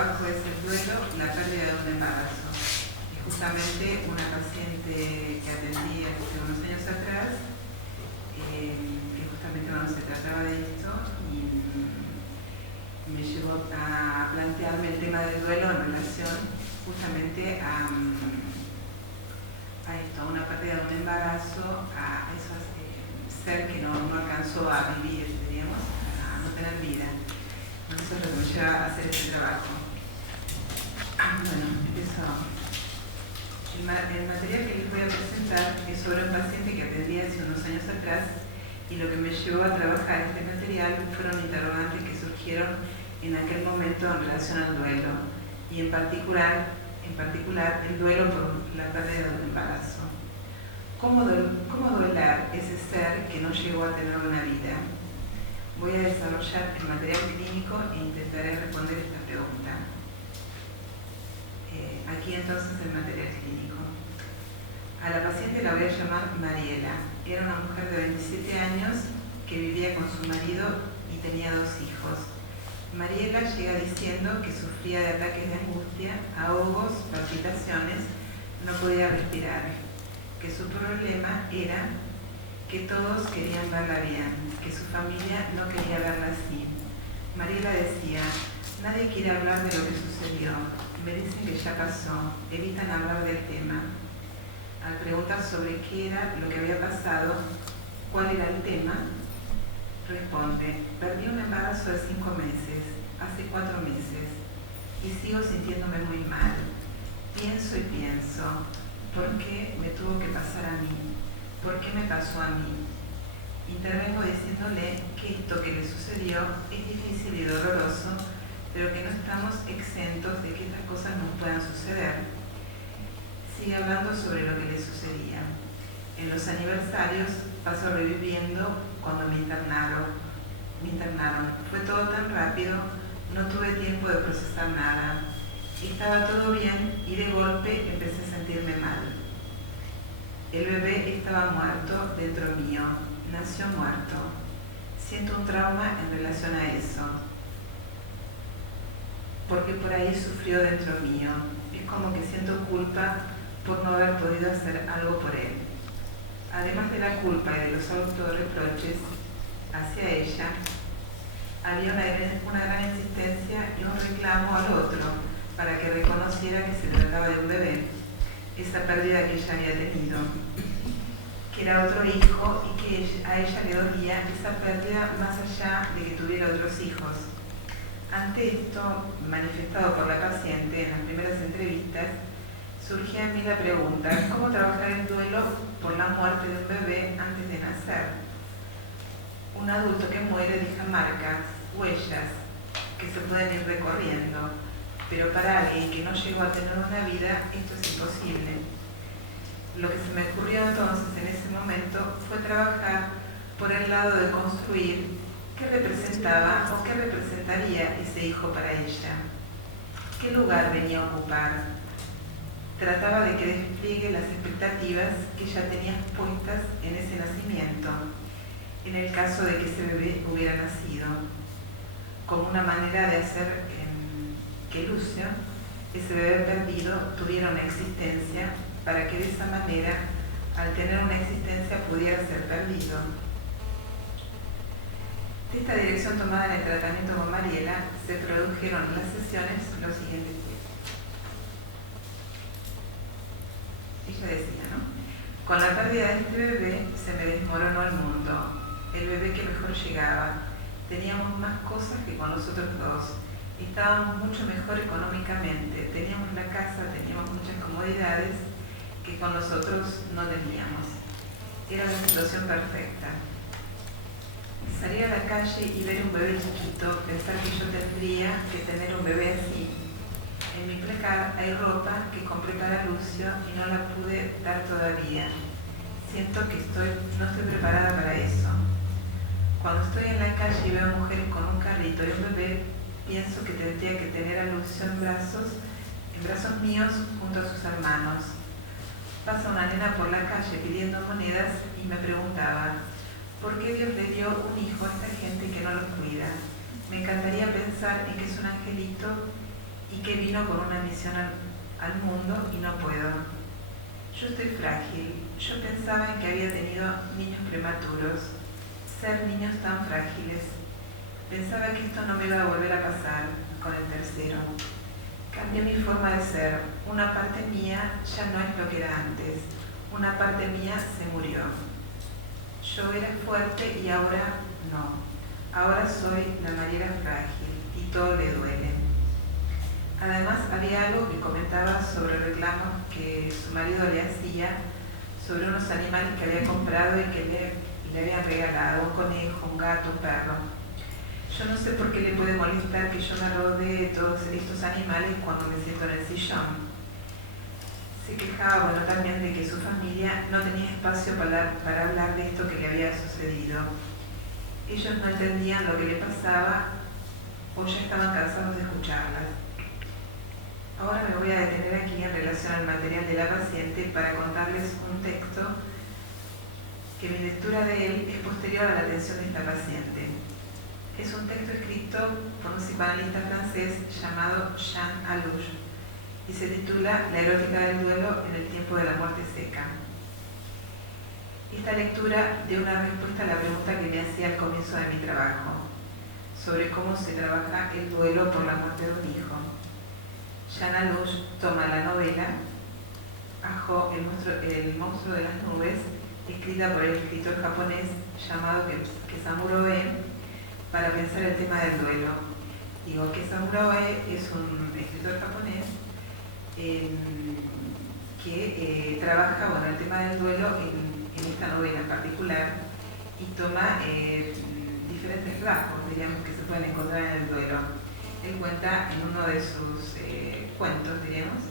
trabajo es el duelo, la pérdida de un embarazo. Y justamente una paciente que atendí hace unos años atrás, que justamente se trataba de esto, y me llevó a plantearme el tema del duelo en relación justamente a esto, a una pérdida de un embarazo, a esos ser que no alcanzó a vivir, diríamos, a no tener vida. Eso es lo que me lleva a hacer este trabajo. Bueno, empiezo. El material que les voy a presentar es sobre un paciente que atendí hace unos años atrás, y lo que me llevó a trabajar este material fueron interrogantes que surgieron en aquel momento en relación al duelo, y en particular el duelo por la pérdida de un embarazo. ¿Cómo duelar ese ser que no llegó a tener una vida? Voy a desarrollar el material clínico e intentaré responder esta pregunta. Aquí entonces el material clínico. A la paciente la voy a llamar Mariela. Era una mujer de 27 años que vivía con su marido y tenía 2 hijos. Mariela llega diciendo que sufría de ataques de angustia, ahogos, palpitaciones, no podía respirar, que su problema era que todos querían verla bien, que su familia no quería verla así. Mariela decía: nadie quiere hablar de lo que sucedió, me dicen que ya pasó, evitan hablar del tema. Al preguntar sobre qué era lo que había pasado, cuál era el tema, responde: perdí un embarazo de 5 meses, hace 4 meses, y sigo sintiéndome muy mal. Pienso y pienso, ¿por qué me tuvo que pasar a mí? ¿Por qué me pasó a mí? Intervengo diciéndole que esto que le sucedió es difícil y doloroso, pero que no estamos exentos de que estas cosas nos puedan suceder. Sigue hablando sobre lo que le sucedía. En los aniversarios paso reviviendo cuando me internaron. Fue todo tan rápido, no tuve tiempo de procesar nada. Estaba todo bien y de golpe empecé a sentirme mal. El bebé estaba muerto dentro mío, nació muerto. Siento un trauma en relación a eso, porque por ahí sufrió dentro mío. Es como que siento culpa por no haber podido hacer algo por él. Además de la culpa y de los autorreproches hacia ella, había una gran insistencia y un reclamo al otro para que reconociera que se trataba de un bebé, esa pérdida que ella había tenido, que era otro hijo y que a ella le dolía esa pérdida más allá de que tuviera otros hijos. Ante esto, manifestado por la paciente en las primeras entrevistas, surgía en mí la pregunta: ¿cómo trabajar el duelo por la muerte de un bebé antes de nacer? Un adulto que muere deja marcas, huellas, que se pueden ir recorriendo, pero para alguien que no llegó a tener una vida, esto es imposible. Lo que se me ocurrió entonces en ese momento fue trabajar por el lado de construir qué representaba o qué representaría ese hijo para ella, qué lugar venía a ocupar. Trataba de que despliegue las expectativas que ella tenía puestas en ese nacimiento, en el caso de que ese bebé hubiera nacido, como una manera de hacer que Lucio, ese bebé perdido, tuviera una existencia, para que de esa manera, al tener una existencia, pudiera ser perdido. De esta dirección tomada en el tratamiento con Mariela, se produjeron en las sesiones los siguientes juicios. Ella decía, ¿no? Con la pérdida de este bebé se me desmoronó el mundo, el bebé que mejor llegaba. Teníamos más cosas que con los otros 2. Estábamos mucho mejor económicamente, teníamos la casa, teníamos muchas comodidades que con los otros no teníamos. Era una situación perfecta. Salir a la calle y ver un bebé chiquito, pensar que yo tendría que tener un bebé así. En mi placar hay ropa que compré para Lucio y no la pude dar todavía. Siento que no estoy preparada para eso. Cuando estoy en la calle y veo mujeres con un carrito y un bebé, pienso que tendría que tener a Lucio en brazos míos junto a sus hermanos. Pasa una nena por la calle pidiendo monedas y me preguntaba: ¿por qué Dios le dio un hijo a esta gente que no los cuida? Me encantaría pensar en que es un angelito y que vino con una misión al mundo y no puedo. Yo estoy frágil. Yo pensaba en que había tenido niños prematuros, ser niños tan frágiles. Pensaba que esto no me iba a volver a pasar con el tercero. Cambié mi forma de ser. Una parte mía ya no es lo que era antes. Una parte mía se murió. Yo era fuerte y ahora no. Ahora soy la Mariela frágil y todo le duele. Además, había algo que comentaba sobre reclamos que su marido le hacía sobre unos animales que había comprado y que le habían regalado, un conejo, un gato, un perro. Yo no sé por qué le puede molestar que yo me rodee de todos estos animales cuando me siento en el sillón. Se quejaba, también de que su familia no tenía espacio para hablar de esto que le había sucedido. Ellos no entendían lo que le pasaba o ya estaban cansados de escucharlas. Ahora me voy a detener aquí en relación al material de la paciente para contarles un texto que mi lectura de él es posterior a la atención de esta paciente. Es un texto escrito por un psicoanalista francés llamado Jean Allouche y se titula La erótica del duelo en el tiempo de la muerte seca. Esta lectura dio una respuesta a la pregunta que me hacía al comienzo de mi trabajo, sobre cómo se trabaja el duelo por la muerte de un hijo. Jean Allouche toma la novela Aho, el monstruo de las nubes, escrita por el escritor japonés llamado Kesamuro Oe, para pensar el tema del duelo. Digo, Kesamuro Oe es un escritor japonés que trabaja el tema del duelo en esta novela en particular y toma diferentes rasgos, diríamos, que se pueden encontrar en el duelo. Él cuenta en uno de sus cuentos, diríamos,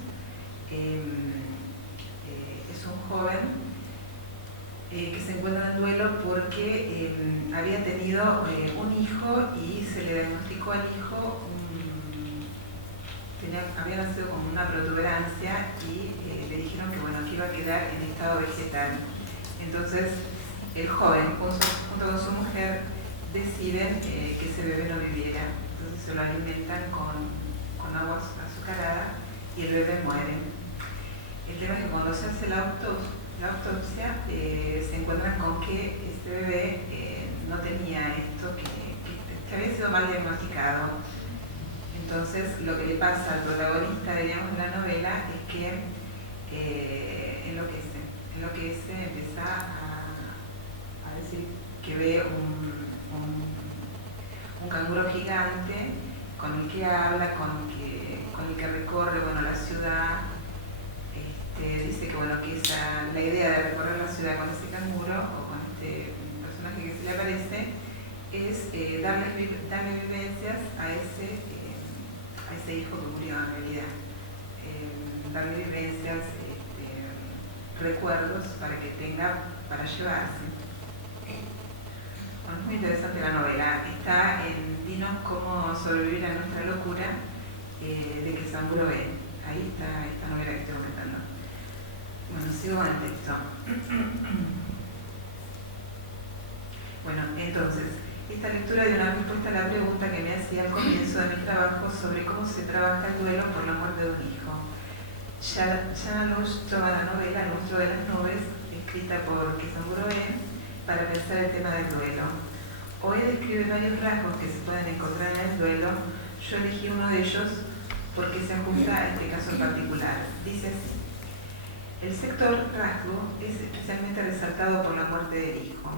es un joven que se encuentra en duelo porque había tenido un hijo y se le diagnosticó al hijo, había nacido con una protuberancia y le dijeron que iba a quedar en estado vegetal. Entonces el joven junto con su mujer deciden que ese bebé no viviera. Entonces se lo alimentan con agua azucarada y el bebé muere. El tema es que cuando se hace la autopsia se encuentran con que este bebé no tenía esto, que había sido mal diagnosticado. Entonces lo que le pasa al protagonista, diríamos, de la novela es que enloquece, empieza a decir que ve un canguro gigante con el que habla, con el que recorre la ciudad. Dice que la idea de recorrer la ciudad con ese canguro o con este personaje que se le aparece es darle vivencias a ese hijo que murió en realidad, darle vivencias, recuerdos para que tenga para llevarse. Es muy interesante la novela. Está en Dinos cómo sobrevivir a nuestra locura, de Kesamuro Oe. Ahí está esta novela que estoy comentando. Sigo con el texto. Entonces, esta lectura dio una respuesta a la pregunta que me hacía al comienzo de mi trabajo sobre cómo se trabaja el duelo por la muerte de un hijo. Jean Allouche toma la novela El monstruo de las nubes, escrita por Kesamuro Oe, para pensar el tema del duelo. Oe describe varios rasgos que se pueden encontrar en el duelo. Yo elegí uno de ellos porque se ajusta a este caso en particular. Dice así: el sector rasgo es especialmente resaltado por la muerte del hijo.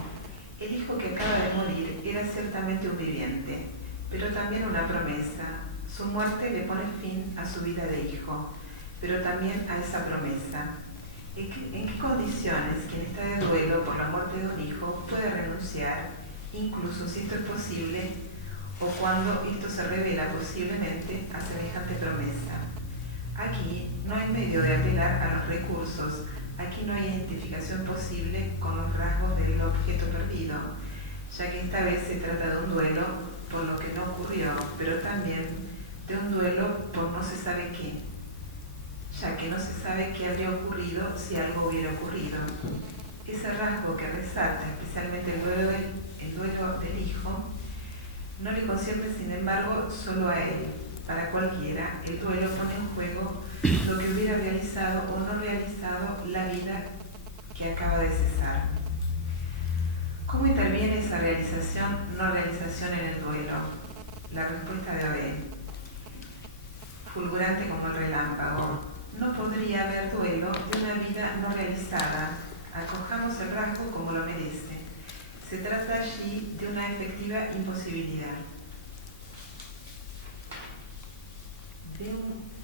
El hijo que acaba de morir era ciertamente un viviente, pero también una promesa. Su muerte le pone fin a su vida de hijo, pero también a esa promesa. ¿En qué condiciones quien está de duelo por la muerte de un hijo puede renunciar, incluso si esto es posible, o cuando esto se revela posiblemente a semejante promesa? Aquí no hay medio de apelar a los recursos, aquí no hay identificación posible con los rasgos del objeto perdido, ya que esta vez se trata de un duelo por lo que no ocurrió, pero también de un duelo por no se sabe qué, ya que no se sabe qué habría ocurrido si algo hubiera ocurrido. Ese rasgo que resalta especialmente el duelo del hijo no le concierne, sin embargo, solo a él. Para cualquiera, el duelo pone en juego lo que hubiera realizado o no realizado la vida que acaba de cesar. ¿Cómo interviene esa realización, no realización en el duelo? La respuesta de Abel, fulgurante como el relámpago: no podría haber duelo de una vida no realizada. Acojamos el rasgo como lo merece. Se trata allí de una efectiva imposibilidad.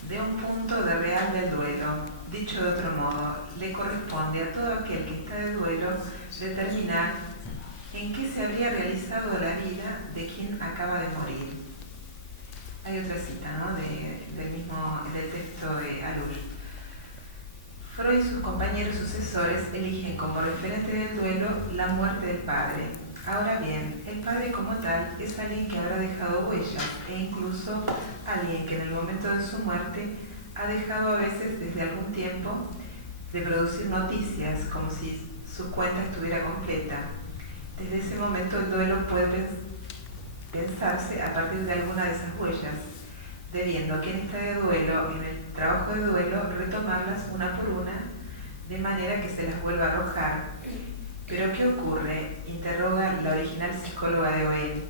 De un punto de real del duelo. Dicho de otro modo, le corresponde a todo aquel que está de duelo determinar en qué se habría realizado la vida de quien acaba de morir. Hay otra cita, ¿no?, del texto de Alush. Freud y sus compañeros sucesores eligen como referente del duelo la muerte del padre. Ahora bien, el padre como tal es alguien que habrá dejado huellas e incluso alguien que en el momento de su muerte ha dejado a veces desde algún tiempo de producir noticias como si su cuenta estuviera completa. Desde ese momento el duelo puede pensarse a partir de alguna de esas huellas, debiendo quien está de duelo en el trabajo de duelo retomarlas una por una, de manera que se las vuelva a arrojar. ¿Pero qué ocurre?, interroga la original psicóloga de Oel,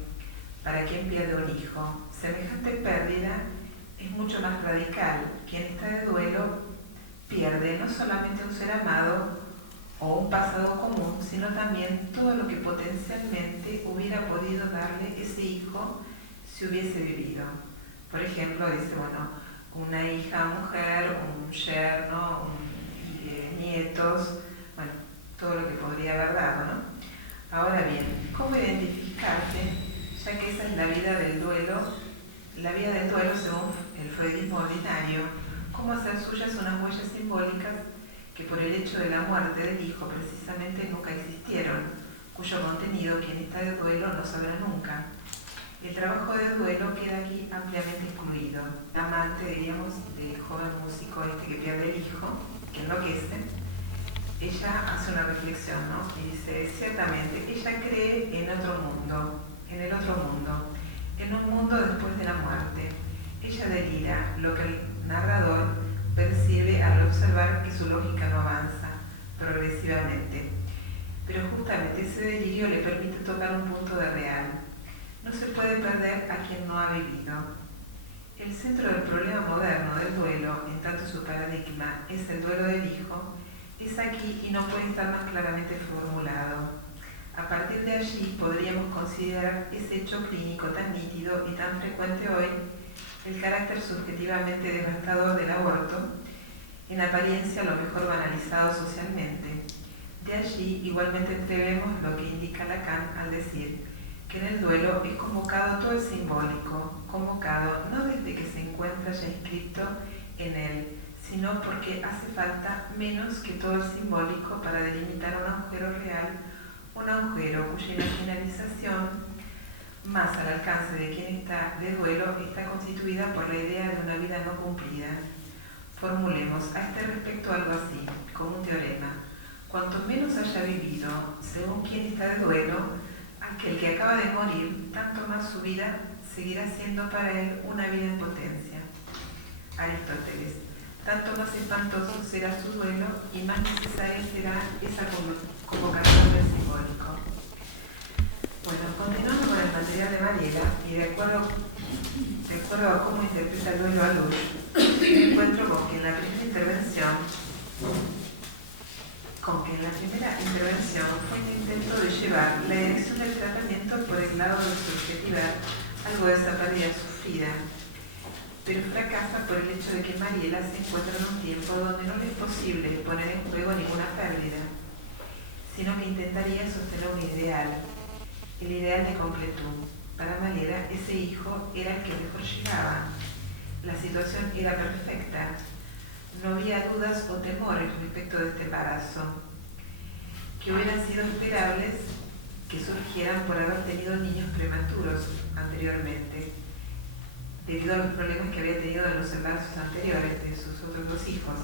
para quien pierde un hijo. Semejante pérdida es mucho más radical. Quien está de duelo pierde no solamente un ser amado o un pasado común, sino también todo lo que potencialmente hubiera podido darle ese hijo si hubiese vivido. Por ejemplo, dice, una hija mujer, un yerno, nietos, todo lo que podría haber dado, ¿no? Ahora bien, ¿cómo identificarse? Ya que esa es la vida del duelo según el freudismo ordinario, ¿cómo hacer suyas unas huellas simbólicas que por el hecho de la muerte del hijo precisamente nunca existieron, cuyo contenido quien está de duelo no sabrá nunca? El trabajo de duelo queda aquí ampliamente excluido. La amante, diríamos, del joven músico que pierde el hijo, que enloquece, ella hace una reflexión, ¿no? Y dice, ciertamente, ella cree en otro mundo, en el otro mundo, en un mundo después de la muerte. Ella delira lo que el narrador percibe al observar que su lógica no avanza progresivamente. Pero justamente ese delirio le permite tocar un punto de real. No se puede perder a quien no ha vivido. El centro del problema moderno del duelo, en tanto su paradigma es el duelo del hijo, es aquí y no puede estar más claramente formulado. A partir de allí podríamos considerar ese hecho clínico tan nítido y tan frecuente hoy, el carácter subjetivamente devastador del aborto, en apariencia a lo mejor banalizado socialmente. De allí igualmente entrevemos lo que indica Lacan al decir que en el duelo es convocado todo el simbólico, convocado no desde que se encuentra ya inscrito en él, sino porque hace falta menos que todo el simbólico para delimitar un agujero real, un agujero cuya imaginalización, más al alcance de quien está de duelo, está constituida por la idea de una vida no cumplida. Formulemos a este respecto algo así, como un teorema. Cuanto menos haya vivido, según quien está de duelo, aquel que acaba de morir, tanto más su vida seguirá siendo para él una vida en potencia. Aristóteles. Tanto más espantoso será su duelo y más necesaria será esa convocación del simbólico. Bueno, continuando con el material de Mariela y de acuerdo a cómo interpreta el duelo a Alush, me encuentro con que en la primera intervención fue un intento de llevar la dirección del tratamiento por el lado de subjetivar algo de esa pérdida sufrida, pero fracasa por el hecho de que Mariela se encuentra en un tiempo donde no le es posible poner en juego ninguna pérdida, sino que intentaría sostener un ideal, el ideal de completud. Para Mariela, ese hijo era el que mejor llegaba. La situación era perfecta. No había dudas o temores respecto de este embarazo, que hubieran sido esperables que surgieran por haber tenido niños prematuros anteriormente, debido a los problemas que había tenido en los embarazos anteriores de sus otros dos hijos.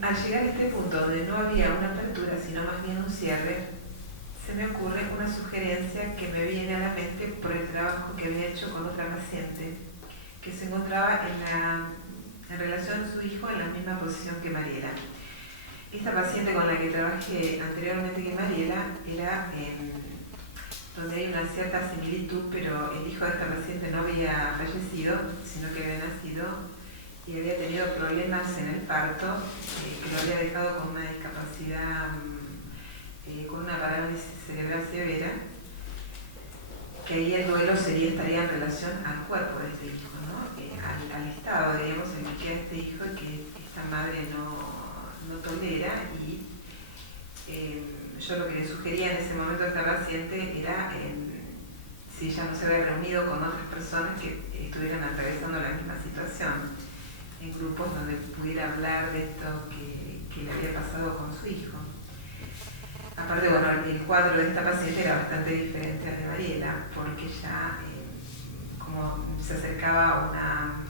Al llegar a este punto donde no había una apertura, sino más bien un cierre, se me ocurre una sugerencia que me viene a la mente por el trabajo que había hecho con otra paciente que se encontraba en relación a su hijo en la misma posición que Mariela. Esta paciente con la que trabajé anteriormente que Mariela era donde hay una cierta similitud, pero el hijo de esta paciente no había fallecido, sino que había nacido y había tenido problemas en el parto, que lo había dejado con una discapacidad, con una parálisis cerebral severa, que ahí el duelo estaría en relación al cuerpo de este hijo, ¿no? Al estado, digamos, en el que queda este hijo y que esta madre no tolera. Y yo lo que le sugería en ese momento a esta paciente era si ella no se había reunido con otras personas que estuvieran atravesando la misma situación, en grupos donde pudiera hablar de esto que le había pasado con su hijo. Aparte, bueno, el cuadro de esta paciente era bastante diferente al de Mariela, porque ella como se acercaba a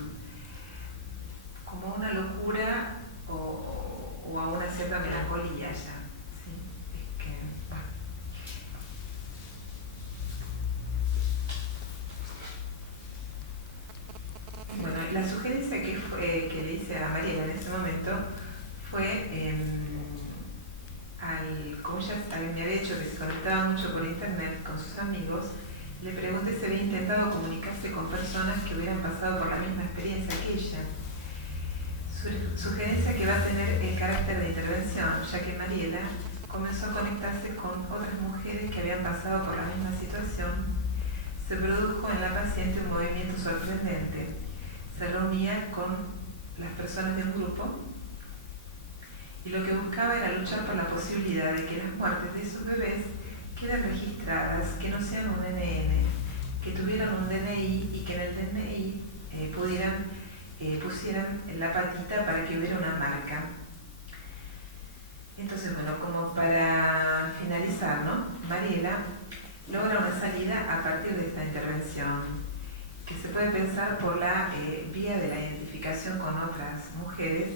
una locura o a una cierta melancolía ya. ¿Sí? Es que, bueno, la sugerencia que le hice a Mariela en ese momento fue, como ella me había dicho que se conectaba mucho por internet con sus amigos, le pregunté si había intentado comunicarse con personas que hubieran pasado por la misma experiencia que ella. Sugerencia que va a tener el carácter de intervención, ya que Mariela comenzó a conectarse con otras mujeres que habían pasado por la misma situación. Se produjo en la paciente un movimiento sorprendente. Se reunía con las personas de un grupo y lo que buscaba era luchar por la posibilidad de que las muertes de sus bebés queden registradas, que no sean un NN, que tuvieran un DNI y que en el DNI pusieran la patita para que hubiera una marca. Entonces, bueno, como para finalizar, ¿no? Mariela logra una salida a partir de esta intervención, que se puede pensar por la vía de la identificación con otras mujeres,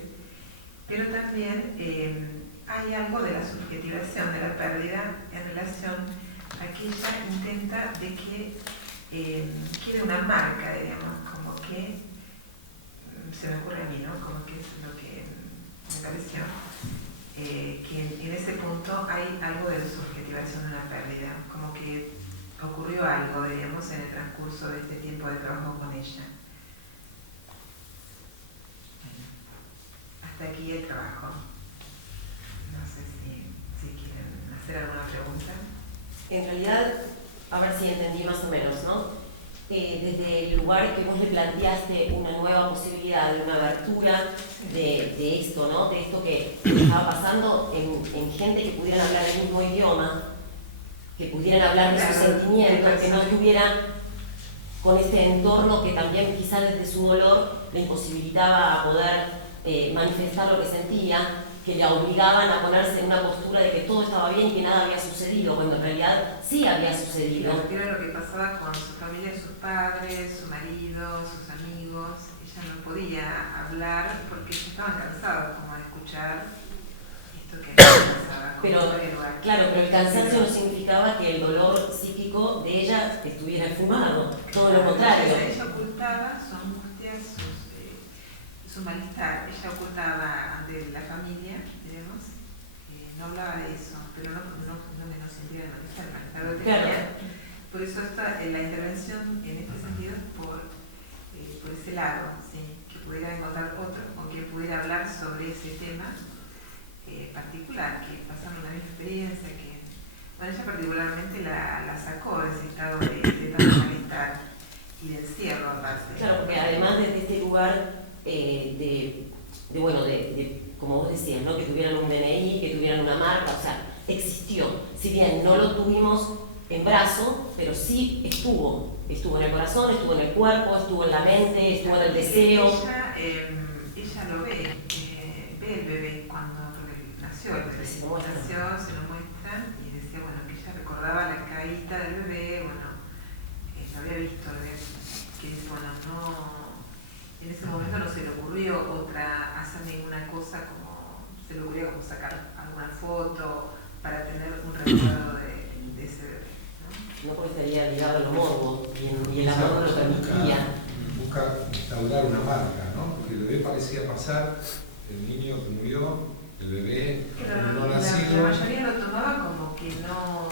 pero también hay algo de la subjetivación de la pérdida en relación a que ella intenta de que quiere una marca, digamos, como que se me ocurre a mí, ¿no? Como que es lo que me pareció, que en ese punto hay algo de la subjetivación de una pérdida, como que ocurrió algo, digamos, en el transcurso de este tiempo de trabajo con ella. Hasta aquí el trabajo. No sé si quieren hacer alguna pregunta. En realidad, a ver si entendí más o menos, ¿no? Desde el lugar que vos le planteaste una nueva posibilidad de una abertura de esto, ¿no? De esto que estaba pasando en gente que pudieran hablar el mismo idioma, que pudieran hablar de sus sentimientos, que no estuvieran con este entorno que también quizás desde su dolor le imposibilitaba a poder manifestar lo que sentía, que le obligaban a ponerse en una postura de que todo estaba bien y que nada había sucedido, cuando en realidad sí había sucedido. Era lo que pasaba con su familia, sus padres, su marido, sus amigos. Ella no podía hablar porque estaban cansados como de escuchar esto que pasaba. Pero, claro, pero el cansancio no significaba que el dolor psíquico de ella estuviera fumado, todo lo contrario. Ella ocultaba su angustia, su malestar. Ella ocultaba ante la familia, digamos, no hablaba de eso, pero no sentía el malestar lo tenía. Claro. Por eso la intervención en este sentido es por ese lado, ¿sí? Que pudiera encontrar otro con quien pudiera hablar sobre ese tema particular, que pasaron una misma experiencia, que bueno, ella particularmente la sacó de ese estado de tanto malestar y de encierro aparte. Claro, porque además desde este lugar como vos decías, ¿no? Que tuvieran un DNI, que tuvieran una marca, o sea, existió. Si bien no lo tuvimos en brazo, pero sí estuvo en el corazón, estuvo en el cuerpo, estuvo en la mente, estuvo en el deseo. Ella lo ve el bebé porque nació, el bebé se lo muestran y decía, bueno, que ella recordaba la caída del bebé, bueno, lo había visto, que dice, bueno, no. En ese momento no se le ocurrió hacer ninguna cosa, como se le ocurrió como sacar alguna foto para tener un recuerdo de estaría ligado al morbo y el amor no lo permitía. Busca instaurar una marca, ¿no? Porque el bebé parecía pasar, el niño que murió, el bebé no nacido. La mayoría lo tomaba como que no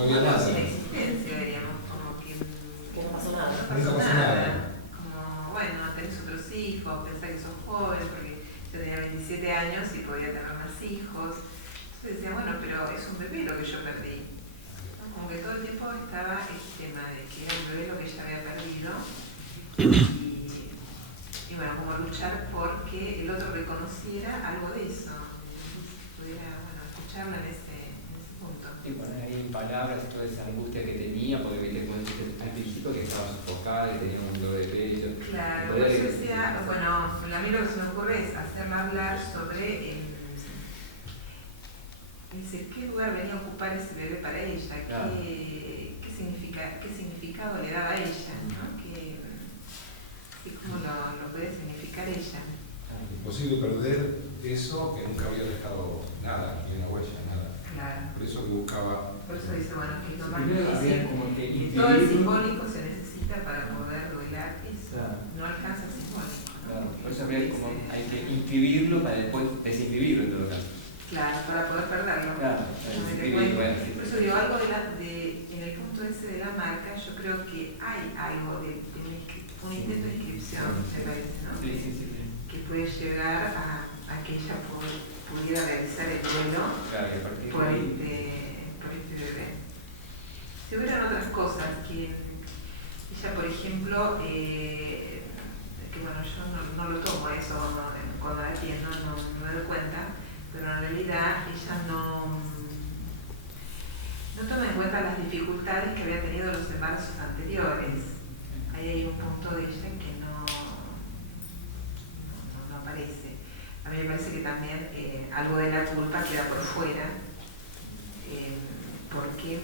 había nada. Sin existencia, diríamos, como que no pasó nada. Nunca pasó nada. Como, bueno, tenés otros hijos, pensá que sos joven, porque yo tenía 27 años y podía tener más hijos. Entonces decía, bueno, pero es un bebé lo que yo perdí. ¿No? Como que todo el tiempo estaba el tema de que era un bebé lo que ella había perdido. Y bueno, como luchar porque el otro reconociera algo de eso. Pudiera, bueno, escucharla en ese punto. Y poner ahí en palabras toda esa angustia que tenía, porque te cuento al principio que estaba sofocada, que tenía un dolor de pecho. Claro, por eso decía, bueno, a mí lo que se me ocurre es hacerla hablar sobre qué lugar venía a ocupar ese bebé para ella, claro. qué significado le daba a ella, ¿no? ¿Cómo lo puede significar ella? Imposible perder eso que nunca había dejado nada, ni una huella, nada. Claro. Por eso que buscaba. Por eso dice, bueno, que es lo más difícil. Que todo el simbólico se necesita para poder lograr eso. Claro. No alcanza el simbólico. Claro. Por eso hay que inscribirlo para después desinscribirlo en todo caso. Claro, para poder perderlo. Claro, por eso digo, algo en el punto ese de la marca, yo creo que hay algo de un intento de inscripción, me parece, ¿no? Sí. Que puede llegar a que ella pudiera realizar el duelo por este bebé. Si hubieran otras cosas que ella, por ejemplo, que bueno, yo no lo tomo eso cuando la atiendo, no me doy cuenta, pero en realidad ella no toma en cuenta las dificultades que había tenido los embarazos anteriores. Ahí hay un punto de ella que no aparece. A mí me parece que también algo de la culpa queda por fuera, porque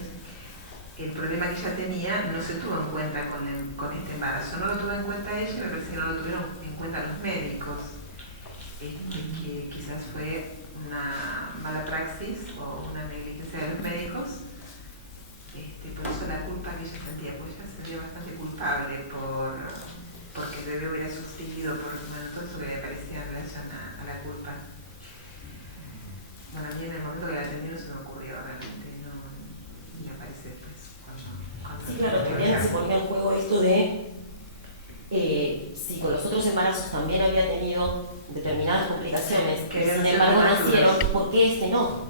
el problema que ella tenía no se tuvo en cuenta con este embarazo. No lo tuvo en cuenta ella, me parece que no lo tuvieron en cuenta los médicos, que quizás fue una mala praxis o una negligencia de los médicos. Por eso la culpa que ella sentía, pues ella se sentía bastante culpable porque el bebé hubiera subsistido por todo eso que le parecía en relación a la culpa. Bueno, a mí en el momento que la atendí no se me ocurrió realmente, no me aparece pues cuando sí, claro, también se ponía en juego esto de si con los otros embarazos también había tenido determinadas complicaciones, sin embargo nacieron, ¿por qué este no?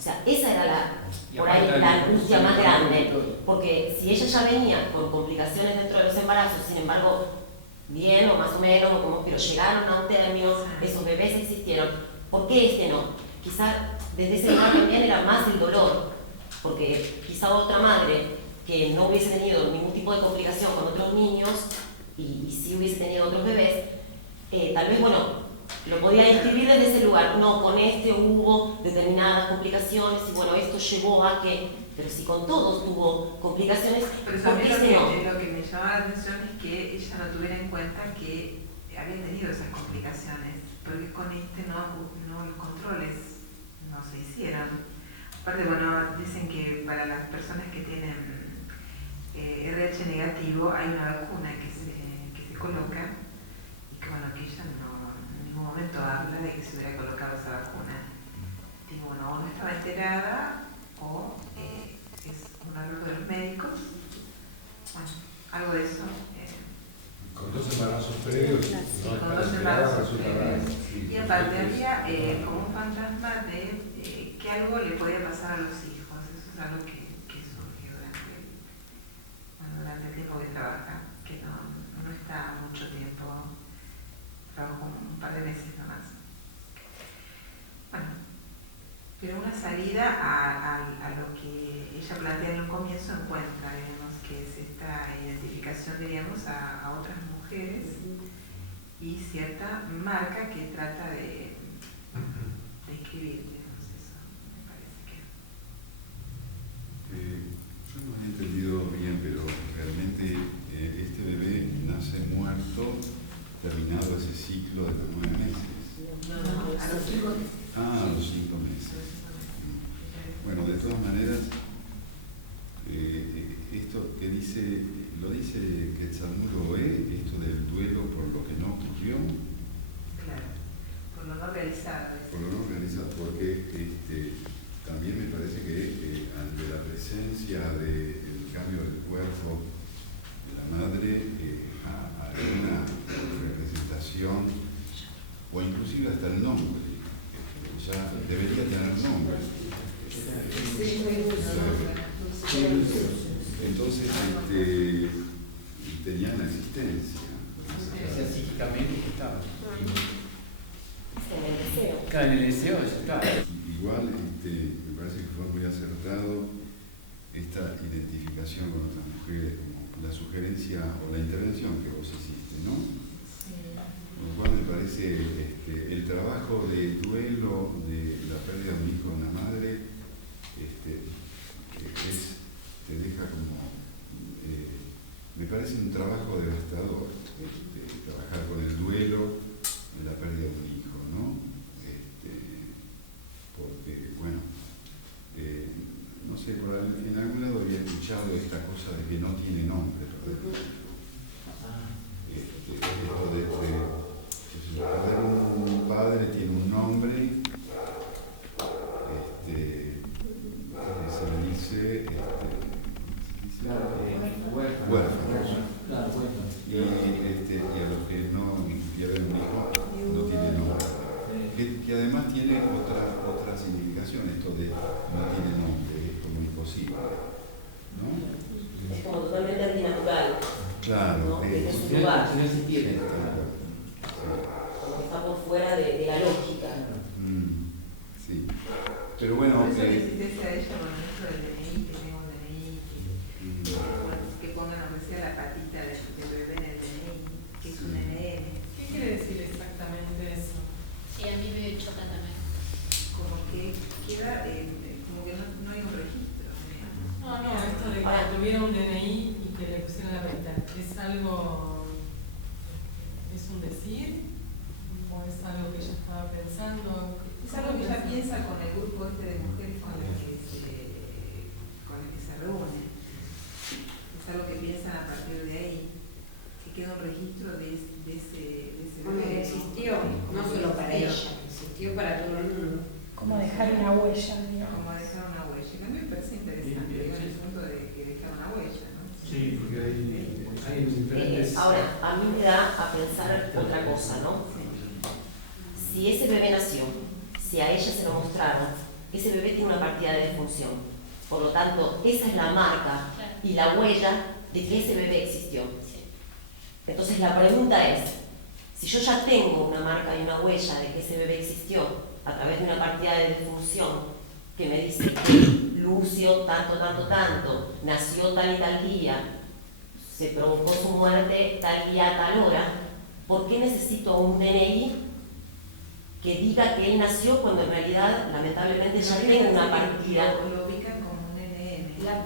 O sea, esa era por ahí la angustia más grande, porque si ella ya venía con complicaciones dentro de los embarazos, sin embargo, bien o más o menos, pero llegaron a un término, esos bebés existieron, ¿por qué este no? Quizá desde ese lugar también era más el dolor, porque quizá otra madre que no hubiese tenido ningún tipo de complicación con otros niños y sí hubiese tenido otros bebés, tal vez, bueno, lo podía inscribir desde ese lugar. No, con este hubo determinadas complicaciones y bueno, esto llevó a que, pero si con todos tuvo complicaciones, pero ¿por qué este no? Lo que me llamaba la atención es que ella no tuviera en cuenta que había tenido esas complicaciones, porque con este no los controles no se hicieron. Aparte, bueno, dicen que para las personas que tienen RH negativo hay una vacuna que se coloca y que bueno, que ella en ningún momento habla de que se hubiera colocado esa vacuna. Digo, bueno, o no estaba enterada o es un error de los médicos. Bueno, algo de eso. Con dos embarazos previos, Sí, no con dos embarazos resulta previos. sí, Y aparte había como un fantasma de que algo le podía pasar a los hijos. Eso es algo que surgió durante el tiempo que trabaja, que no está mucho tiempo, trabajó un par de meses nomás. Bueno, pero una salida a lo que ella plantea en un comienzo encuentra, digamos, que es esta identificación, diríamos, a otras mujeres y cierta marca que trata de escribir, digamos, eso, me parece que. Yo no he entendido bien, pero realmente este bebé nace muerto, terminado ese ciclo de los 9 meses. No, a los 5 meses. Ah, a los 5 meses. Bueno, de todas maneras, lo dice Quetzalmulo esto del duelo por lo que no ocurrió. Claro, por lo no realizado. Por lo no realizado, porque también me parece que ante la presencia del cambio del cuerpo de la madre, hay una representación, o inclusive hasta el nombre, ya debería tener nombre. Entonces tenía una existencia. O sea, psíquicamente estaba. En el deseo. Claro, en el deseo ya está. Igual me parece que fue muy acertado esta identificación con otras mujeres, como la sugerencia o la intervención que vos hiciste, ¿no? Sí. Con lo cual me parece el trabajo de duelo de la pérdida de un hijo en la madre te deja como, me parece un trabajo devastador, trabajar con el duelo de la pérdida de un hijo, ¿no? Porque, bueno, no sé, en algún lado había escuchado esta cosa de que no tiene nombre. Esto de perder un padre tiene un nombre, se le dice, huérfanos. Y a los que no pierden un hijo no tiene nombre. Que además tiene otra significación, esto de no tiene nombre, es como imposible, ¿no? Es como totalmente antinatural. Claro, ¿no? Desde su lugar. No se entiende. Porque está por fuera de la lógica. Sí. Pero bueno, Por eso le hiciste a ella con esto del DNI, que tengo un DNI, que pongan aunque sea la patita del bebé en el DNI, que es un NN. ¿Qué quiere decir exactamente eso? Sí, a mí me choca también. Como que queda, como que no hay un registro. No, esto de que tuviera un DNI y que le pusieran la venta, ¿es algo, es un decir? ¿O es algo que ella estaba pensando? Es algo que ella piensa con el grupo de mujeres con el que se reúne. Es algo que piensan a partir de ahí, que queda un registro de ese Bueno, bebé. existió, no solo para ella, existió para todo el mundo. Como dejar una huella, digamos. Como dejar una huella. A mí me parece interesante, digo, en el punto de que dejar una huella, ¿no? Sí, porque hay diferentes... Ahora, a mí me da a pensar otra cosa, ¿no? Si ese bebé nació, si a ella se lo mostraron, ese bebé tiene una partida de defunción. Por lo tanto, esa es la marca y la huella de que ese bebé existió. Entonces la pregunta es, si yo ya tengo una marca y una huella de que ese bebé existió a través de una partida de defunción que me dice que Lucio tanto, nació tal y tal día, se provocó su muerte tal día, tal hora, ¿por qué necesito un DNI que diga que él nació cuando en realidad, lamentablemente, ya tiene una partida? Lo ubican como un NN. La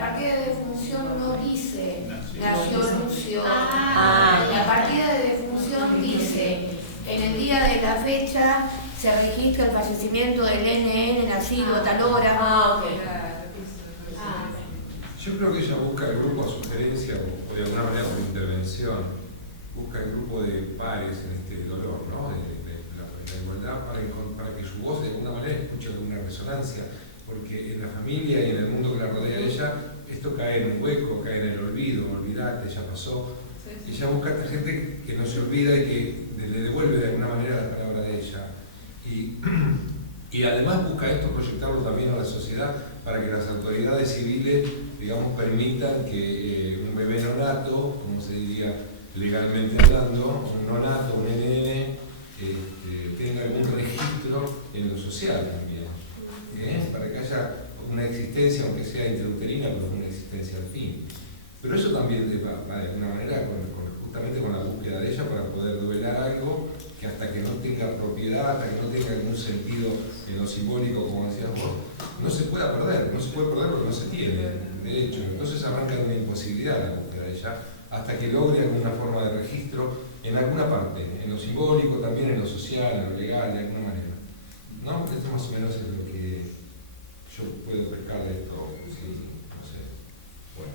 partida de defunción no dice nació Lucio. La partida de defunción dice en el día de la fecha se registra el fallecimiento del NN nacido a tal hora. Ok. Yo creo que ella busca el grupo a sugerencia o de alguna manera por intervención, busca el grupo de pares en este dolor, ¿no? De la igualdad para que su voz de alguna manera escuche alguna resonancia, porque en la familia y en el mundo que la rodea a ella, esto cae en un hueco, cae en el olvido, olvidate, ya pasó. Ella busca a esta gente que no se olvida y que le devuelve de alguna manera la palabra de ella. Y además busca esto proyectarlo también a la sociedad para que las autoridades civiles, digamos, permitan que un bebé no nato, como se diría legalmente hablando, un no nato, un NN, tenga algún registro en lo social también, para que haya una existencia, aunque sea intrauterina, pero una existencia al fin. Pero eso también va de alguna manera justamente con la búsqueda de ella para poder revelar algo que hasta que no tenga propiedad, hasta que no tenga algún sentido en lo simbólico, como decías vos, no se pueda perder, no se puede perder porque no se tiene, de hecho. Entonces arranca de una imposibilidad la búsqueda de ella hasta que logre alguna forma de registro en alguna parte, en lo simbólico, también en lo social, en lo legal, de alguna manera. ¿No? Esto más o menos es lo que yo puedo pescar de esto, sí, no sé. Bueno,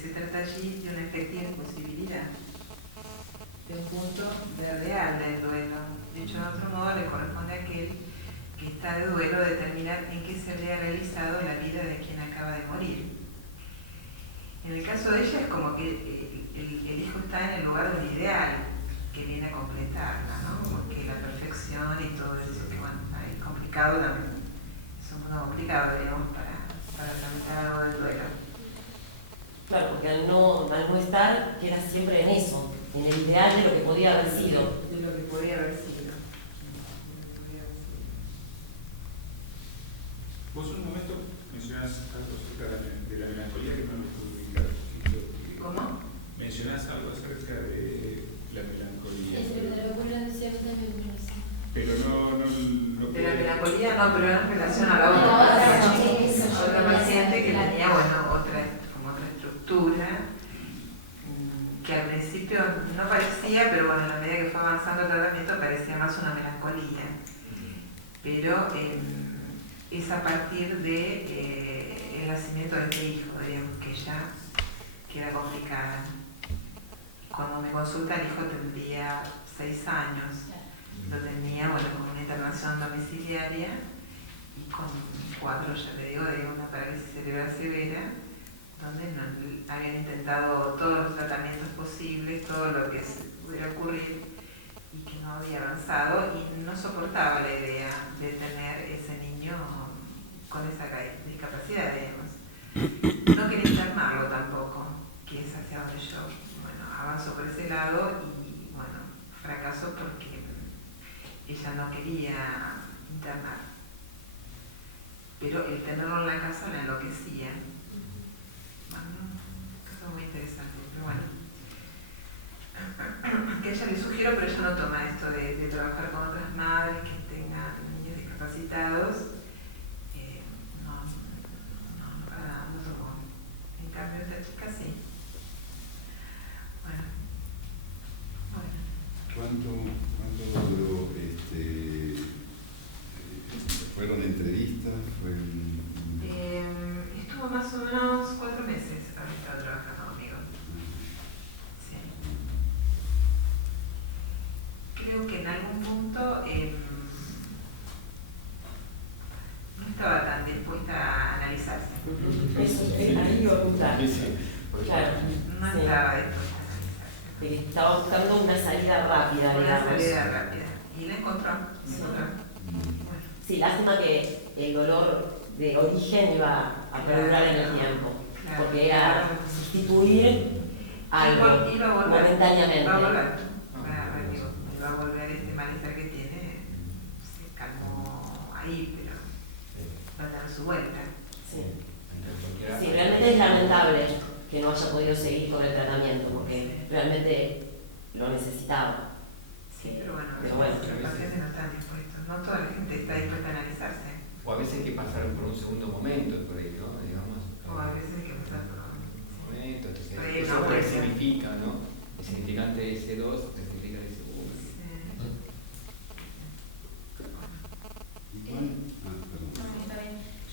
se trata allí de una efectiva imposibilidad, de un punto verdeal del duelo. Dicho de otro modo, le corresponde a aquel que está de duelo determinar en qué se habría realizado la vida de quien acaba de morir. En el caso de ella es como que el hijo está en el lugar del ideal que viene a completarla, ¿no? Porque la perfección y todo eso, que bueno, es complicado también, es un poco complicado, digamos, para tramitar algo del duelo. Claro, porque al no estar, queda siempre en eso, en el ideal de lo que podía haber sido. De lo que podía haber sido. Vos en un momento mencionás algo acerca de la melancolía que no me pude ubicar. ¿Cómo? Mencionás algo acerca de la melancolía. Es que de la locura decía también, pero no de la melancolía no, pero en relación a la otra paciente que tenía, bueno, otra estructura que al principio no parecía, pero bueno, a la medida que fue avanzando el tratamiento parecía más una melancolía. Pero es a partir de el nacimiento de este hijo, digamos, que ya queda complicada. Cuando me consulta el hijo tendría 6 años, lo tenía, bueno, con una internación domiciliaria y con 4, ya te digo, de una parálisis cerebral severa, donde no, habían intentado todos los tratamientos posibles, todo lo que se pudiera ocurrir y que no había avanzado y no soportaba la idea de tener ese niño con esa discapacidad, digamos. No quería internarlo tampoco, que es hacia donde yo, bueno, avanzo por ese lado y, bueno, fracaso porque ella no quería internar. Pero el tenerlo en la casa la enloquecía. Bueno, eso es muy interesante, pero bueno. Que a ella le sugiero, pero ella no toma esto de trabajar con otras madres que tengan niños discapacitados. No tomó. En cambio, esta chica sí. Bueno. ¿Cuánto duró fueron entrevistas? Estuvo más o menos 4 meses había estado trabajando conmigo. Sí. Creo que en algún punto no estaba tan dispuesta a analizarse. Eso, ahí iba a gustar. Claro. No estaba dispuesta a analizarse. Estaba buscando una salida rápida, Una digamos. salida rápida. Y la encontró. Sí. Bueno. Sí, lástima que el dolor de origen iba a perdurar en el tiempo, porque era sustituir algo momentáneamente. Va a volver. Va a volver este malestar que tiene, se calmó ahí, pero va a dar su vuelta. Sí. Sí, realmente es lamentable que no haya podido seguir con el tratamiento, porque realmente lo necesitaba. Sí, pero bueno, los pacientes no están dispuestos, no toda la gente está dispuesta a analizarse. O a veces hay que pasar por un segundo momento, por ahí, ¿no? Digamos. O a veces hay que pasar por un momento, entonces ahí eso no, por ahí significa, ¿no? El significante de S2 significa de S1.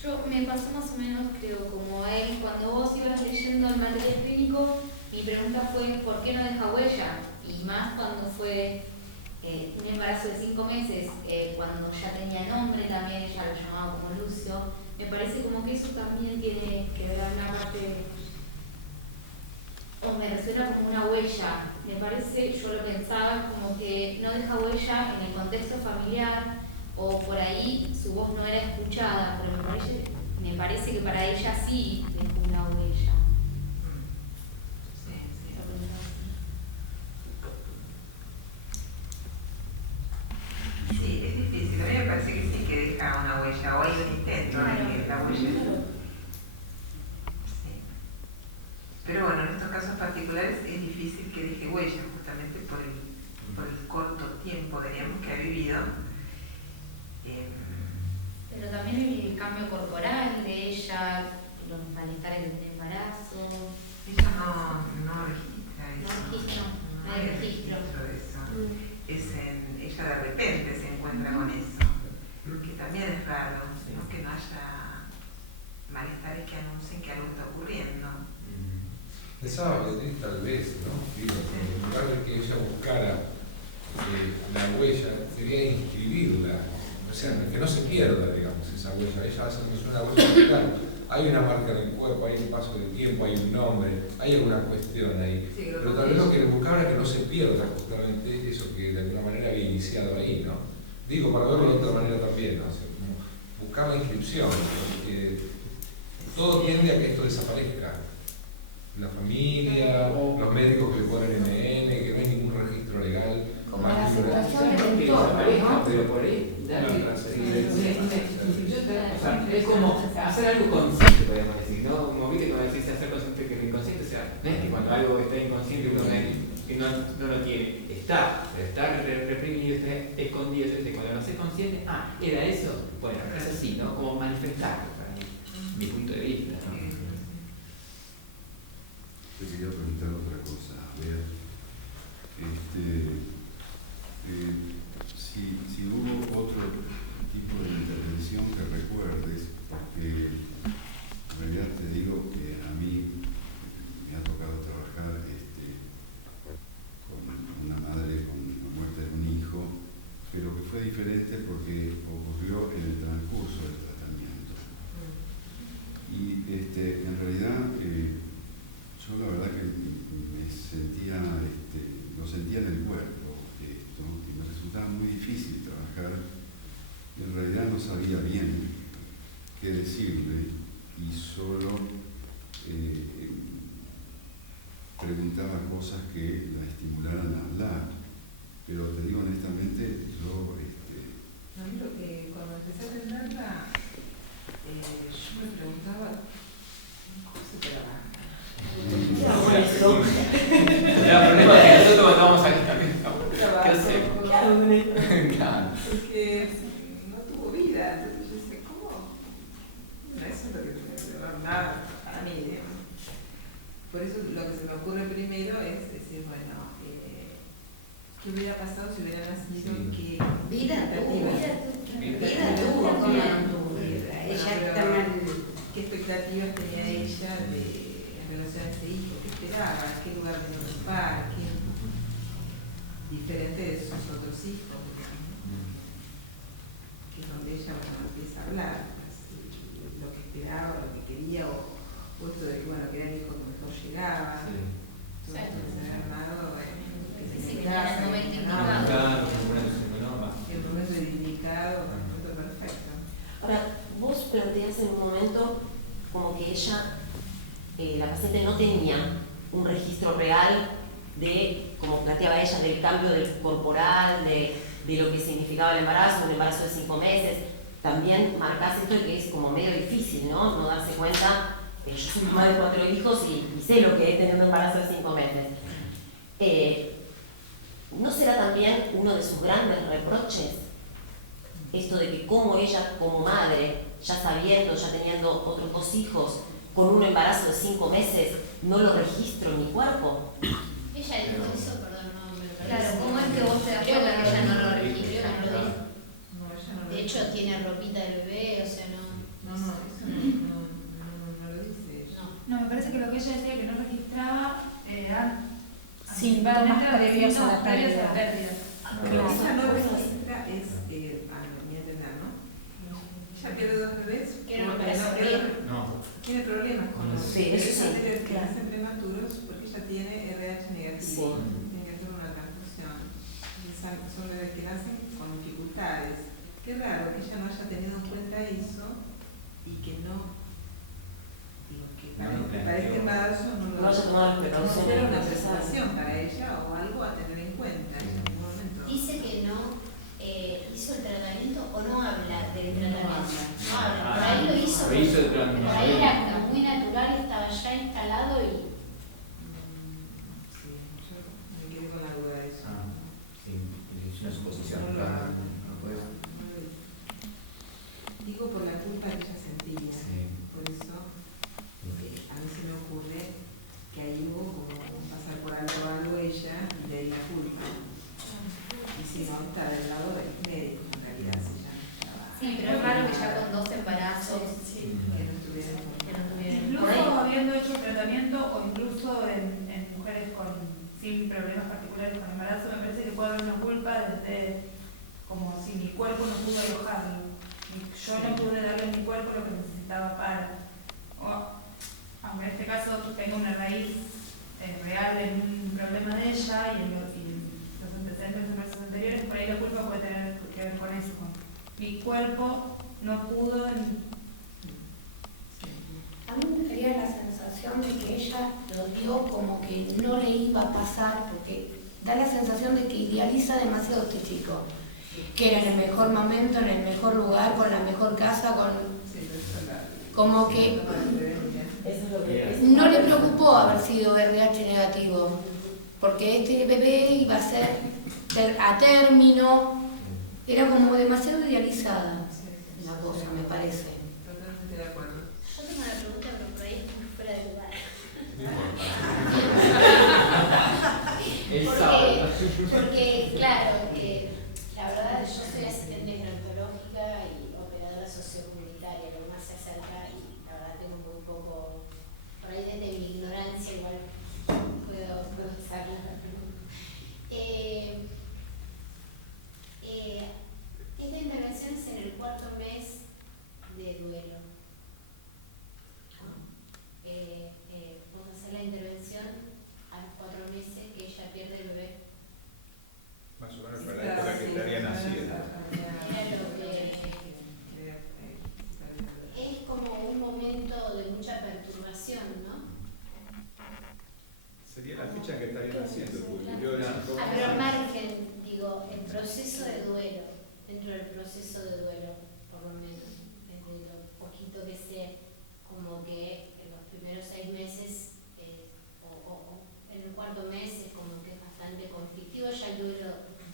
Yo me pasó más o menos, creo, como a él, cuando vos ibas leyendo el material clínico, mi pregunta fue ¿por qué no deja huella? Y más cuando fue un embarazo de 5 meses, cuando ya tenía nombre también, ella lo llamaba como Lucio, me parece como que eso también tiene que ver una parte, o me resuena como una huella, me parece, yo lo pensaba como que no deja huella en el contexto familiar, o por ahí su voz no era escuchada, pero me parece que para ella sí dejó una huella. Sí, es difícil. A mí me parece que sí que deja una huella, o hay un intento de que la huella. Sí. Pero bueno, en estos casos particulares es difícil que deje huella, justamente por el corto tiempo, diríamos, que ha vivido. Pero también el cambio corporal de ella, los malestares del embarazo. Ella no registra eso. No hay registro de eso. Ella de repente se encuentra con eso, que también es raro, ¿no? Que no haya malestares que anuncien que algo está ocurriendo. Pensaba Beatriz tal vez, ¿no? Digo, en lugar de que ella buscara la huella, quería inscribirla, o sea, que no se pierda, digamos, esa huella. Ella hace una huella digital. Hay una marca en el cuerpo, hay un paso del tiempo, hay un nombre, hay alguna cuestión ahí. Sí, pero tal vez lo que buscaba era que no se pierda justamente eso que de alguna manera había iniciado ahí, ¿no? Digo, para verlo de otra manera también, ¿no? O sea, buscar la inscripción, porque todo tiende a que esto desaparezca. La familia, los médicos que le ponen NN, que no hay ningún registro legal. Como la aceptación del entorno, ¿no? Pero por ahí, es como hacer algo consciente, podemos decir, ¿no? Como viste cuando decís hacer consciente que el inconsciente, o sea, no es que cuando algo está inconsciente uno no lo tiene, está reprimido, está escondido, entonces cuando lo haces consciente, era eso, bueno, es así, ¿no? Como manifestarlo, para mí, mi punto de vista, ¿no? Te quería preguntar otra cosa, a ver, si hubo otro tipo de intervención que recuerdes, porque en realidad te digo que a mí me ha tocado trabajar con una madre con la muerte de un hijo, pero que fue diferente porque ocurrió en el transcurso del tratamiento. Y en realidad yo la verdad que me sentía, lo sentía en el cuerpo esto, y me resultaba muy difícil trabajar, y en realidad no sabía bien qué decirle, y solo preguntaba cosas que la estimularan a hablar, pero te digo honestamente, yo... A mí lo que cuando empecé a atenderla, yo me preguntaba, ¿cómo se trabaja? El problema es que nosotros cuando vamos a ¿qué hacemos? Claro. Porque no tuvo vida, entonces yo decía, ¿cómo? Bueno, eso es lo que me mandaba para mí, digamos. Por eso lo que se me ocurre primero es decir, bueno, ¿qué hubiera pasado si hubiera nacido? Sí. ¿Qué Vida tuvo? ¿Cómo no tuvo? ¿Qué expectativas tenía ella en relación a ese hijo? ¿Qué esperaba? ¿Qué lugar tenía que ocupar? Diferente de sus otros hijos, digamos, que es donde ella empieza a hablar, lo que esperaba, lo que quería, o esto de que bueno, que era el hijo que mejor llegaba, todo esto que se había armado, que se necesitaba, el momento indicado, todo perfecto. Ahora, vos planteás en un momento como que ella, la paciente no tenía un registro real de, como planteaba ella, del cambio del corporal, de lo que significaba el embarazo, un embarazo de 5 meses. También marcás esto que es como medio difícil, ¿no? No darse cuenta, yo soy mamá de 4 hijos y sé lo que es tener un embarazo de 5 meses. ¿No será también uno de sus grandes reproches esto de que como ella, como madre, ya sabiendo, ya teniendo otros 2 hijos, con un embarazo de 5 meses, no lo registro en mi cuerpo? Ella dijo eso, perdón, no me parece. Claro, ¿cómo es que vos te das cuenta que ella no lo registra? De hecho, tiene ropita del bebé, o sea, no. Eso no lo dice ella. No, me parece que lo que ella decía que no registraba era síntomas previos a la pérdida. Ella no registra, es, a mi entender, ¿no? Ella pierde 2 bebés. Tiene problemas con los bebés que nacen prematuros porque ella tiene RH negativo. Tiene que hacer una transfusión. Son bebés que nacen con dificultades. Qué raro que ella no haya tenido en cuenta eso y que no, digo, que para este embarazo no haya tomado una preparación para ella o algo a tener en cuenta en algún momento. Dice que no hizo el tratamiento o no habla del tratamiento. No habla. Por ahí lo hizo. Por ahí era muy natural, estaba ya instalado y. Sí, yo me quedé con la duda de eso. Sí, es una suposición. Digo por la culpa que ella sentía, por eso a mí se me ocurre que ahí hubo como pasar por algo ella y de ahí la culpa. Y si no, está del lado del médico, en realidad se llama. Sí, pero es raro que ya con 2 embarazos que no estuvieran. Incluso habiendo hecho el tratamiento o incluso incluso en mujeres sin problemas particulares con embarazo, me parece que puede haber una culpa desde como si mi cuerpo no pudo alojarlo, y yo no pude darle a mi cuerpo lo que necesitaba aunque en este caso tenga una raíz real en un problema de ella y los antecedentes de embarazos anteriores, por ahí la culpa puede tener que ver con eso, con mi cuerpo no pudo. A mí me daría la sensación de que ella lo dio como que no le iba a pasar, porque da la sensación de que idealiza demasiado a este chico, que era en el mejor momento, en el mejor lugar, con la mejor casa, como que no le preocupó haber sido RH negativo, porque este bebé iba a ser a término, era como demasiado idealizada la cosa, me parece. Totalmente de acuerdo. Yo tengo una pregunta, pero por ahí es muy fuera de lugar. Porque claro, la verdad yo soy asistente gerontológica y operadora sociocomunitaria, lo que más se acerca, y la verdad tengo muy poco, por ahí desde mi ignorancia igual puedo usar la pregunta. Esta intervención es en el 4º mes de duelo. Vamos a hacer la intervención a los 4 meses que ella pierde el bebé. Más o menos para la época que estaría nacida. Es como un momento de mucha perturbación, ¿no? Sería la fecha en que estaría naciendo. Pero al margen, digo, el proceso de duelo, dentro del proceso de duelo, por lo menos, desde lo poquito que sé, como que en los primeros 6 meses, o en el 4º mes, es como que es bastante conflictivo ya el duelo.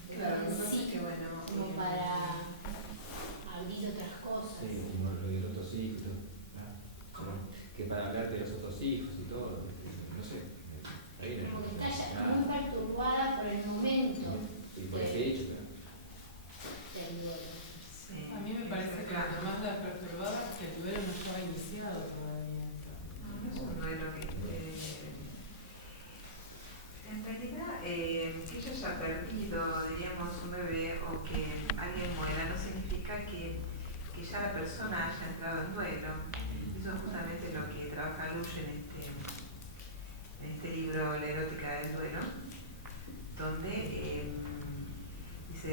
Claro, Sí, que bueno, como para abrir otras cosas. Sí, como lo de los otros hijos, que para hablar de los otros hijos y todo, no sé. Como que está ya muy perturbada por el momento. Y por ese hecho, del duelo. Sí. A mí me parece que lo que más la perturbaba es que el duelo no estaba iniciado todavía. Es un duelo que en realidad que ella haya perdido, diríamos, un bebé o que alguien muera no significa que ya la persona haya entrado en duelo. Eso es justamente lo que trabaja Lush en este libro La erótica del duelo, donde dice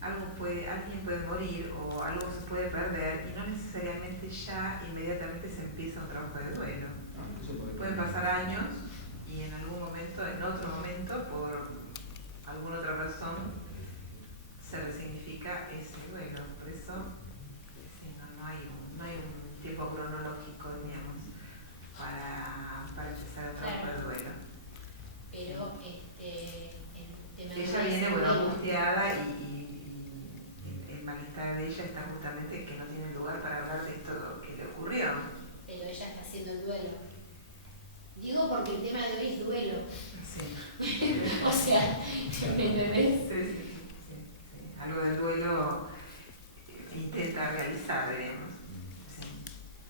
alguien puede morir o algo se puede perder y no necesariamente ya inmediatamente se empieza un trabajo de duelo. Pueden pasar años y en algún momento, en otro momento, por alguna otra razón, se resignifica ese duelo. Por eso sí, no hay un tiempo cronológico, digamos, para empezar el trabajo de duelo. Pero ella viene angustiada y el malestar de ella está justamente que no tiene lugar para hablar de esto que le ocurrió. Pero ella está haciendo el duelo. Digo porque el tema de hoy es duelo. Sí. O sea, el bebé. Sí. Algo del duelo intenta realizar, digamos. Sí.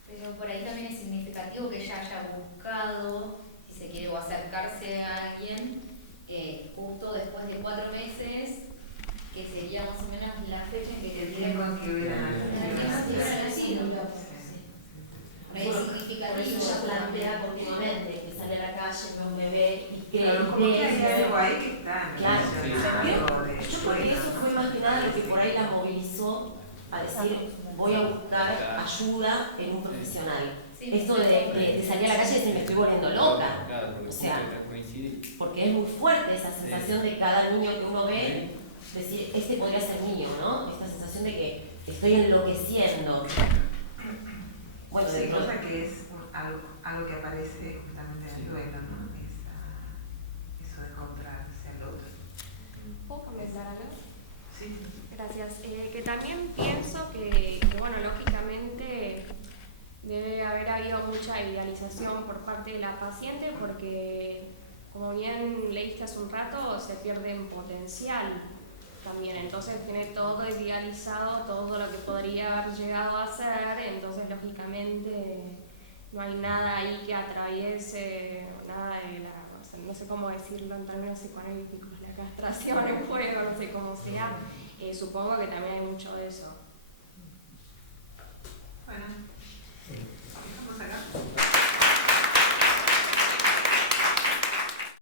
Pero por ahí también es significativo que ella haya buscado, si se quiere, o acercarse a alguien justo después de 4 meses, que sería más o menos la fecha en que el tiempo en que hubiera nacido. Por eso ella plantea continuamente que sale a la calle con un bebé y que como que hay algo ahí que está. Claro, Yo yo creo que eso fue más que nada lo que por ahí la movilizó a decir voy a buscar ayuda en un profesional. Esto de salir a la calle y decir me estoy volviendo loca. O sea, porque es muy fuerte esa sensación de cada niño que uno ve, decir, este podría ser mío, ¿no? Esta sensación de que estoy enloqueciendo. Bueno, sí, cosa que es algo que aparece justamente en el duelo, ¿no? Eso de encontrarse al otro. ¿Puedo comentar algo? Sí. Gracias. Que también pienso que, bueno, lógicamente debe haber habido mucha idealización por parte de la paciente porque, como bien leíste hace un rato, se pierde en potencial también. Entonces tiene todo idealizado, todo lo que podría haber llegado a ser, entonces lógicamente no hay nada ahí que atraviese, nada de la, no sé cómo decirlo en términos psicoanalíticos, la castración en juego, no sé cómo sea, supongo que también hay mucho de eso.